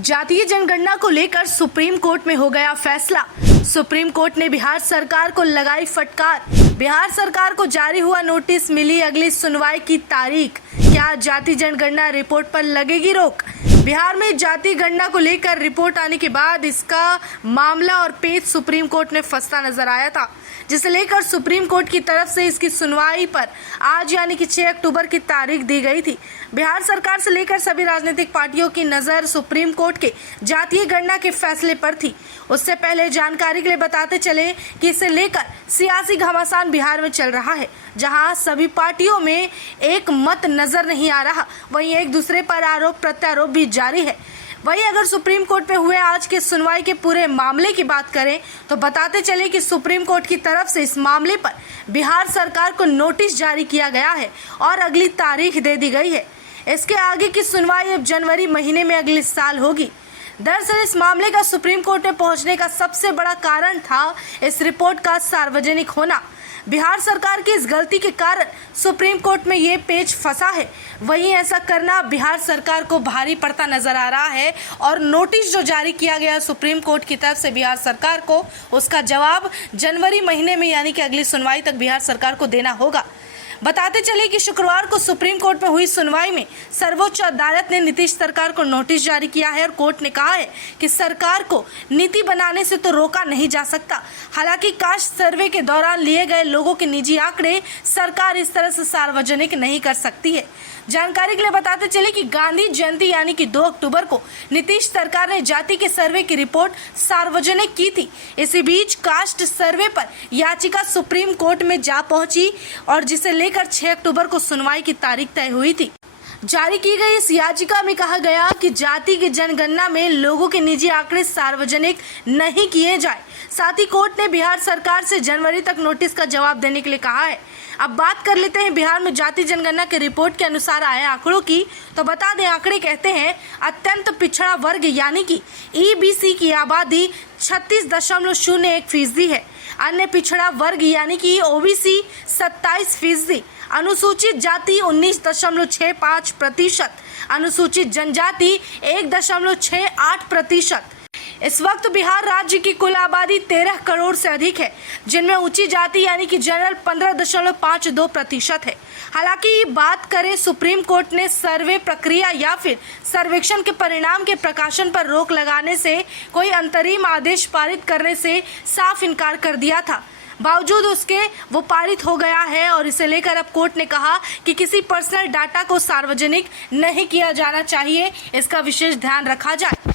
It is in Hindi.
जातीय जनगणना को लेकर सुप्रीम कोर्ट में हो गया फैसला। सुप्रीम कोर्ट ने बिहार सरकार को लगाई फटकार। बिहार सरकार को जारी हुआ नोटिस, मिली अगली सुनवाई की तारीख। क्या जातीय जनगणना रिपोर्ट पर लगेगी रोक? बिहार में जातीय गणना को लेकर रिपोर्ट आने के बाद इसका मामला और पेच सुप्रीम कोर्ट में फंसता नजर आया था, जिसे लेकर सुप्रीम कोर्ट की तरफ से इसकी सुनवाई पर आज यानी कि 6 अक्टूबर की तारीख दी गई थी। बिहार सरकार से लेकर सभी राजनीतिक पार्टियों की नज़र सुप्रीम कोर्ट के जातीय गणना के फैसले पर थी। उससे पहले जानकारी के लिए बताते चले कि इसे लेकर सियासी घमासान बिहार में चल रहा है, जहां सभी पार्टियों में एक मत नजर नहीं आ रहा, वहीं एक दूसरे पर आरोप प्रत्यारोप भी जारी है। वहीं अगर सुप्रीम कोर्ट में हुए आज के सुनवाई के पूरे मामले की बात करें तो बताते चले कि सुप्रीम कोर्ट की तरफ से इस मामले पर बिहार सरकार को नोटिस जारी किया गया है और अगली तारीख दे दी गई है। इसके आगे की सुनवाई अब जनवरी महीने में अगले साल होगी। दरअसल इस मामले का सुप्रीम कोर्ट में पहुंचने का सबसे बड़ा कारण था इस रिपोर्ट का सार्वजनिक होना। बिहार सरकार की इस गलती के कारण सुप्रीम कोर्ट में ये पेच फंसा है। वहीं ऐसा करना बिहार सरकार को भारी पड़ता नजर आ रहा है और नोटिस जो जारी किया गया सुप्रीम कोर्ट की तरफ से बिहार सरकार को, उसका जवाब जनवरी महीने में यानी कि अगली सुनवाई तक बिहार सरकार को देना होगा। बताते चले कि शुक्रवार को सुप्रीम कोर्ट में हुई सुनवाई में सर्वोच्च अदालत ने नीतीश सरकार को नोटिस जारी किया है और कोर्ट ने कहा है कि सरकार को नीति बनाने से तो रोका नहीं जा सकता। हालांकि कास्ट सर्वे के दौरान लिए गए लोगों के निजी आंकड़े सरकार इस तरह से सार्वजनिक नहीं कर सकती है। जानकारी के लिए बताते चले कि गांधी जयंती यानी कि 2 अक्टूबर को नीतीश सरकार ने जाति के सर्वे की रिपोर्ट सार्वजनिक की थी। इसी बीच कास्ट सर्वे पर याचिका सुप्रीम कोर्ट में जा पहुंची और जिसे लेकर 6 अक्टूबर को सुनवाई की तारीख तय हुई थी। जारी की गई इस याचिका में कहा गया कि जाति की जनगणना में लोगों के निजी आंकड़े सार्वजनिक नहीं किए जाए। साथ ही कोर्ट ने बिहार सरकार से जनवरी तक नोटिस का जवाब देने के लिए कहा है। अब बात कर लेते हैं बिहार में जाति जनगणना के रिपोर्ट के अनुसार आए आंकड़ों की। तो बता दें, आंकड़े कहते हैं अत्यंत पिछड़ा वर्ग यानी कि ईबीसी की आबादी 36.01% है। अन्य पिछड़ा वर्ग यानी कि ओबीसी 27%, अनुसूचित जाति 19.65%, अनुसूचित जनजाति 1.68%। इस वक्त बिहार राज्य की कुल आबादी 13 करोड़ से अधिक है, जिनमें ऊंची जाति यानी कि जनरल 15.52% है। हालांकि बात करें, सुप्रीम कोर्ट ने सर्वे प्रक्रिया या फिर सर्वेक्षण के परिणाम के प्रकाशन पर रोक लगाने से, कोई अंतरिम आदेश पारित करने से साफ इनकार कर दिया था। बावजूद उसके वो पारित हो गया है और इसे लेकर अब कोर्ट ने कहा कि किसी पर्सनल डाटा को सार्वजनिक नहीं किया जाना चाहिए, इसका विशेष ध्यान रखा जाए।